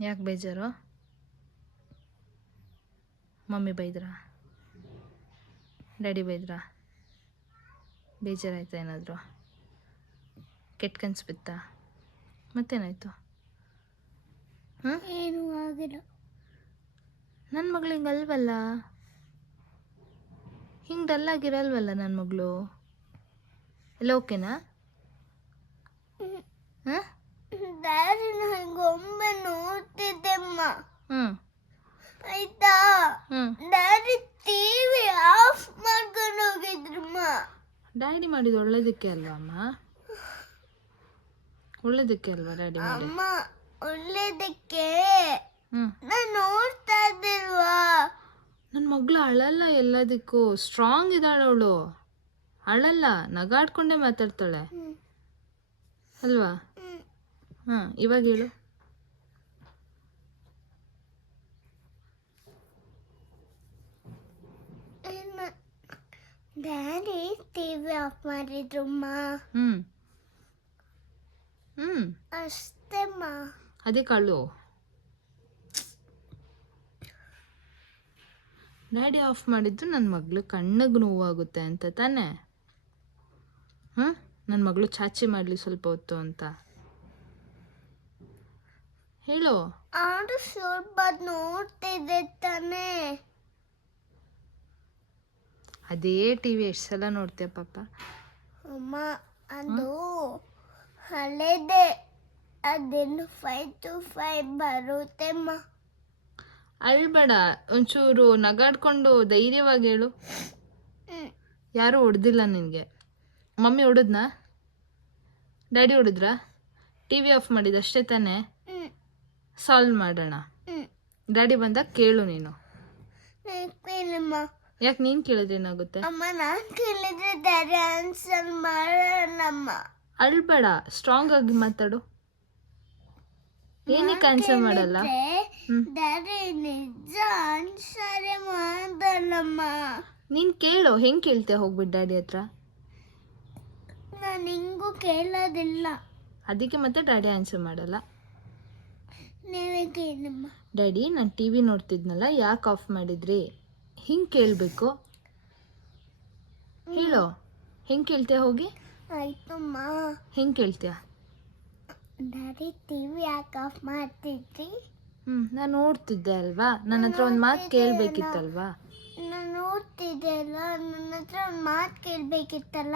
ಯಾಕೆ ಬೇಜಾರು? Mummy ಬೈದ್ರಾ? Daddy ಬೈದ್ರಾ? ಬೇಜಾರಾಯ್ತಾ ಏನಾದರೂ? ಕೆಟ್ಟ ಕನ್ಸು ಬಿತ್ತಾ? ಮತ್ತೇನಾಯಿತು? ಹಾಂ ಏನು ಆಗಿಲ್ಲ. ನನ್ನ ಮಗಳು ಹಿಂಗೆ ಅಲ್ವಲ್ಲ? ಹಿಂಗೆ ಡಲ್ಲಾಗಿರಲ್ವಲ್ಲ ನನ್ನ ಮಗಳು? ಎಲ್ಲ ಓಕೆನಾ? ಹಾಂ ಡ್ಯಾಡಿ ನಂಗೊಮ್ಮೆ ನೋಡ್ತಿದ್ದೆಮ್ಮ. ಹ್ಞೂ ಆಯ್ತಾ? ಹ್ಞೂ ಡ್ಯಾಡಿ ಟಿವಿ ಆಫ್ ಮಾಡ್ಕೊಂಡು ಹೋಗಿದ್ರಮ್ಮ. ಡ್ಯಾಡಿ ಮಾಡಿದ್ದು ಒಳ್ಳೇದಕ್ಕೆ ಅಲ್ವಾ ಅಮ್ಮ? ಒಳ್ಳೇದಕ್ಕೆ ಅಲ್ವಾ ಡ್ಯಾಡಿ ಮಾಡಿ ಅಮ್ಮ ಒಳ್ಳೇದಕ್ಕೆ. ಹ್ಞೂ ನಾನು ನೋಡ್ತಾ ಇದ್ದಿಲ್ವಾ? ನನ್ನ ಮಗಳು ಅಳಲ್ಲ ಎಲ್ಲದಕ್ಕೂ. ಸ್ಟ್ರಾಂಗ್ ಇದ್ದಾಳೆ ಅವಳು. ಅಳಲ್ಲ ನಗಾಡ್ಕೊಂಡೇ ಮಾತಾಡ್ತಾಳೆ. ಹ್ಮ್. ಅಲ್ವಾ? ಹ್ಮ್. ಹಾಂ ಇವಾಗ ಹೇಳು. ಡ್ಯಾಡಿ ಟಿವಿ ಆಫ್ ಮಾಡಿದ್ರಮ್ಮ ಹ್ಞೂ ಹ್ಞೂ ಅಷ್ಟೇಮ್ಮ ಅದೇ ಕಳ್ಳು. ಡ್ಯಾಡಿ ಆಫ್ ಮಾಡಿದ್ದು ನನ್ನ ಮಗಳು ಕಣ್ಣಿಗೆ ನೋವಾಗುತ್ತೆ ಅಂತ ತಾನೆ? ಹಾಂ? ನನ್ನ ಮಗಳು ಚಾಚಿ ಮಾಡಲಿ ಸ್ವಲ್ಪ ಹೊತ್ತು ಅಂತ. ಹೇಳು. ಆರು ಸ್ವಲ್ಪ ನೋಡ್ತಿದ್ದೆ ತಾನೆ. ಅದೇ ಟಿ ವಿ ಎಷ್ಟು ಸಲ ನೋಡ್ತೀಯ ಪಾಪ? ಅಮ್ಮ ಅದು ಹಳೆದೆ. ಅದೇನು ಫೈವ್ ಟು ಫೈವ್ ಬರುತ್ತೆಮ್ಮ ಅಳ್ಬೇಡ ಒಂಚೂರು ನಗಾಡ್ಕೊಂಡು ಧೈರ್ಯವಾಗಿ ಹೇಳು. ಯಾರು ಹೊಡೆದಿಲ್ಲ ನಿನಗೆ. ಮಮ್ಮಿ ಹೊಡೆದ್ನಾ? ಡ್ಯಾಡಿ ಹೊಡೆದ್ರಾ? ಟಿ ವಿ ಆಫ್ ಮಾಡಿದ್ದು ಅಷ್ಟೇ ತಾನೇ. ಸಾಲ್ವ್ ಮಾಡೋಣ. ಡ್ಯಾಡಿ ಬಂದಾಗ ಕೇಳು ನೀನು. ಕೇಳಮ್ಮ. ಯಾಕೆ ನೀನು ಕೇಳಿದ್ರೆ ಏನಾಗುತ್ತೆ? ಅಮ್ಮ ನಾನು ಕೇಳಿದ್ರೆ ಡ್ಯಾಡಿ ಆನ್ಸರ್ ಮಾಡೋಣಮ್ಮ. ಅಳ್ಬೇಡ ಸ್ಟ್ರಾಂಗ್ ಆಗಿ ಮಾತಾಡು. ಏನಕ್ಕೆ ಆನ್ಸರ್ ಮಾಡಲ್ಲ? ನೀನ್ ಡ್ಯಾಡಿ ನಿಜ ಆನ್ಸರ್ ಮಾಡಲ್ಲಮ್ಮ ನೀನು ಕೇಳು ಹೆಂಗೆ ಕೇಳ್ತೀಯ ಹೋಗ್ಬಿಟ್ಟು ಡ್ಯಾಡಿ ಹತ್ರ? ನಾನು ಹಿಂಗೂ ಕೇಳೋದಿಲ್ಲ. ಅದಕ್ಕೆ ಮತ್ತೆ ಡ್ಯಾಡಿ ಆನ್ಸರ್ ಮಾಡಲ್ಲ. ಡ್ಯಾಡಿ ನಾನು ಟಿ ವಿ ನೋಡ್ತಿದ್ನಲ್ಲ ಯಾಕೆ ಆಫ್ ಮಾಡಿದ್ರಿ? ಹಿಂಗೆ ಕೇಳಬೇಕು. ಹೇಳು ಹೆಂಗೆ ಕೇಳ್ತೀಯ ಹೋಗಿ? ಆಯ್ತಮ್ಮ. ಹೆಂಗೆ ಕೇಳ್ತೀಯ? ಡ್ಯಾಡಿ ಟಿವಿ ಯಾಕೆ ಆಫ್ ಮಾಡ್ತಿದ್ರಿ? ಹ್ಞೂ ನಾನು ನೋಡ್ತಿದ್ದೆ ಅಲ್ವಾ? ನನ್ನ ಹತ್ರ ಒಂದು ಮಾತು ಕೇಳಬೇಕಿತ್ತಲ್ವಾ? ನಾನು ನೋಡ್ತಿದ್ದೆ ಅಲ್ಲ ನನ್ನ ಹತ್ರ ಒಂದು ಮಾತು ಕೇಳಬೇಕಿತ್ತಲ್ಲ.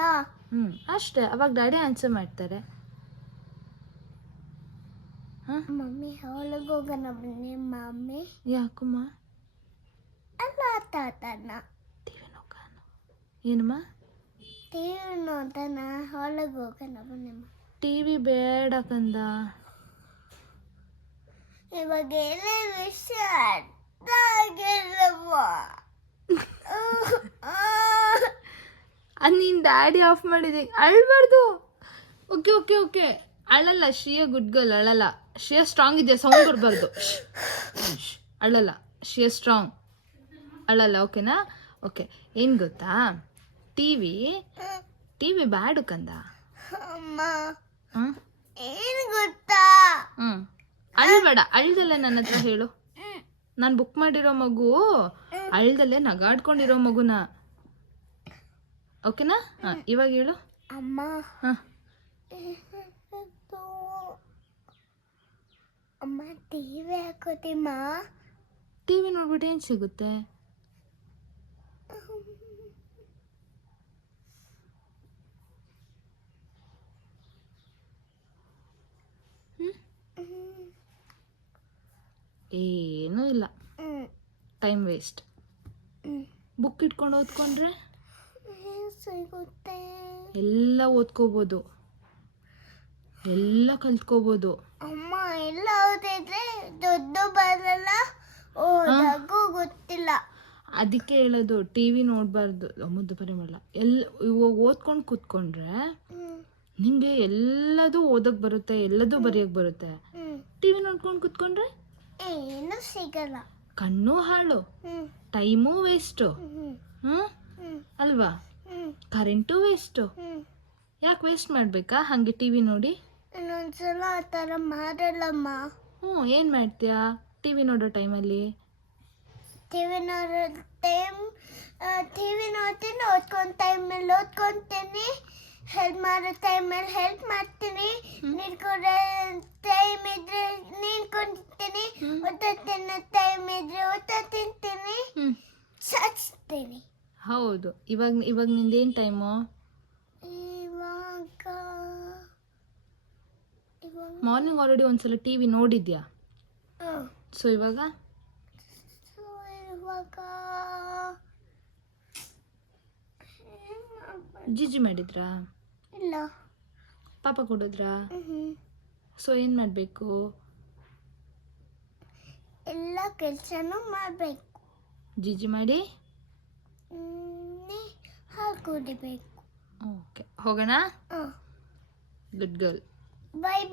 ಹ್ಞೂ ಅಷ್ಟೇ. ಅವಾಗ ಡ್ಯಾಡಿ ಆನ್ಸರ್ ಮಾಡ್ತಾರೆ. ಹಾಂ ಮಮ್ಮಿ ಹೊಳಗೆ ಹೋಗೋಣ ಬನ್ನಿ ಮಮ್ಮಿ. ಯಾಕಮ್ಮ? ಅಲ್ಲ ತಾತನ. ಟಿ ವಿ ನೋಡೋಣ ಏನಮ್ಮ? ಟಿವಿ ನೋಡೋಣ ಹೊಳಗೆ ಹೋಗೋಣ ಬನ್ನಿ ಟಿವಿ ಬೇಡ ಕಂದ. ಇವಾಗ ಏನೇ ವಿಷಯ ಅರ್ಥ ಆಗಿಲ್ಲವ್ವ ಅದು ನೀನು ಡ್ಯಾಡಿ ಆಫ್ ಮಾಡಿದೆ. ಅಳ್ಬಾರ್ದು. ಓಕೆ ಓಕೆ ಓಕೆ ಅಳಲ್ಲ ಶ್ರೀಯ ಗುಡ್ ಗರ್ಲ್ ಅಳಲ್ಲ. ಶ್ರೀಯ ಸ್ಟ್ರಾಂಗ್ ಇದೆಯಾ ಸೌಂಡ್ ಬರಬಾರ್ದು. ಅಳಲ್ಲ. ಶ್ರೀಯ ಸ್ಟ್ರಾಂಗ್ ಅಳಲ್ಲ ಓಕೆನಾ ಓಕೆ ಏನು ಗೊತ್ತಾ? ಟಿ ವಿ ಟಿ ವಿ ಬ್ಯಾಡು ಕಂದ. ಅಮ್ಮ. ಹ್ಞೂ ಏನು ಗೊತ್ತಾ? ಹ್ಞೂ ಅಳ್ಬೇಡ ಅಳ್ದಲ್ಲೇ ನನ್ನ ಹತ್ರ ಹೇಳು. ನಾನು ಬುಕ್ ಮಾಡಿರೋ ಮಗು ಅಳ್ದಲ್ಲೇ ನಗಾಡ್ಕೊಂಡಿರೋ ಮಗುನ. ಓಕೆನಾ ಇವಾಗ ಹೇಳು. ಅಮ್ಮ. ಹಾಂ. ಅಮ್ಮ ಟಿವಿ ಹಾಕೋತಿಮ್ಮ? ಟಿವಿ ನೋಡ್ಬಿಟ್ಟು ಏನು ಸಿಗುತ್ತೆ? ಏನೂ ಇಲ್ಲ. ಟೈಮ್ ವೇಸ್ಟ್ ಬುಕ್ ಇಟ್ಕೊಂಡು ಓದ್ಕೊಂಡ್ರೆ? ಸಿಗುತ್ತೆ. ಎಲ್ಲ ಓದ್ಕೋಬೋದು. ಎಲ್ಲ ಕಲ್ತ್ಕೋಬೋದು. ಅಮ್ಮ ಎಲ್ಲ ಓದಿದ್ರೆ ದೊಡ್ಡ ಬರಲ್ಲ ಓದಕ್ಕೂ ಗೊತ್ತಿಲ್ಲ. ಅದಕ್ಕೆ ಹೇಳೋದು ಟಿ ವಿ ನೋಡಬಾರ್ದು ಮುದ್ದು ಪರಿಮಳ ಎಲ್ಲ ಇವಾಗ ಓದ್ಕೊಂಡು ಕೂತ್ಕೊಂಡ್ರೆ ನಿಮಗೆ ಎಲ್ಲದೂ ಓದಕ್ಕೆ ಬರುತ್ತೆ ಎಲ್ಲದೂ ಬರೆಯೋಕ್ಕೆ ಬರುತ್ತೆ. ಟಿ ವಿ ನೋಡ್ಕೊಂಡು ಕೂತ್ಕೊಂಡ್ರೆ? ಏನು ಸಿಗಲ್ಲ. ಕಣ್ಣು ಹಾಳು ಟೈಮು ವೇಸ್ಟು. ಹ್ಞೂ ಅಲ್ವಾ? Current waste. ಯಾಕೆ ವೇಸ್ಟ್ ಮಾಡಬೇಕಾ? ಹಾಗೆ ಟಿ ವಿ ನೋಡಿ? ಇನ್ನೊಂದ್ಸಲ ಆ ಥರ ಮಾಡಲ್ಲಮ್ಮ ಹ್ಞೂ ಏನು ಮಾಡ್ತೀಯಾ? ಟಿ ವಿ ನೋಡೋ ಟೈಮಲ್ಲಿ ಟಿವಿ ನೋಡೋ ಟೈಮ್ ಟಿವಿ ನೋಡ್ತೀನಿ ಓದ್ಕೊಂಡು ಟೈಮಲ್ಲಿ ಓದ್ಕೊತೀನಿ ಹೆಲ್ಪ್ ಮಾಡೋ ಟೈಮಲ್ಲಿ ಹೆಲ್ಪ್ ಮಾಡ್ತೀನಿ. ನಿಂತ್ಕೊಂಡ್ರೆ ಟೈಮ್ ಇದ್ರೆ ನಿಂತ್ಕೊಂಡಿರ್ತೀನಿ ಹ್ಮ್. ತಿನ್ನೋ ಟೈಮ್ ಇದ್ರೆ ಊಟ ತಿಂತೀನಿ ಚಚ್ತೀನಿ ಹೌದು. ಇವಾಗ ಇವಾಗ ನಿಂದೇನು ಟೈಮು ಮಾರ್ನಿಂಗ್ ಆಲ್ರೆಡಿ ಒಂದ್ಸಲ ಟಿ ವಿ ನೋಡಿದ್ಯಾ. ಸೊ ಇವಾಗ? ಜಿಜಿ ಮಾಡಿದ್ರಾ? ಇಲ್ಲ. ಪಾಪ ಕೊಡಿದ್ರಾ. ಸೊ ಏನು ಮಾಡಬೇಕು? ಎಲ್ಲ ಕೆಲಸನೂ ಮಾಡಬೇಕು. ಜಿಜಿ ಮಾಡಿ? ಹಾಲು ಕುಡಿಬೇಕು. ಓಕೆ ಹೋಗೋಣ? Good girl by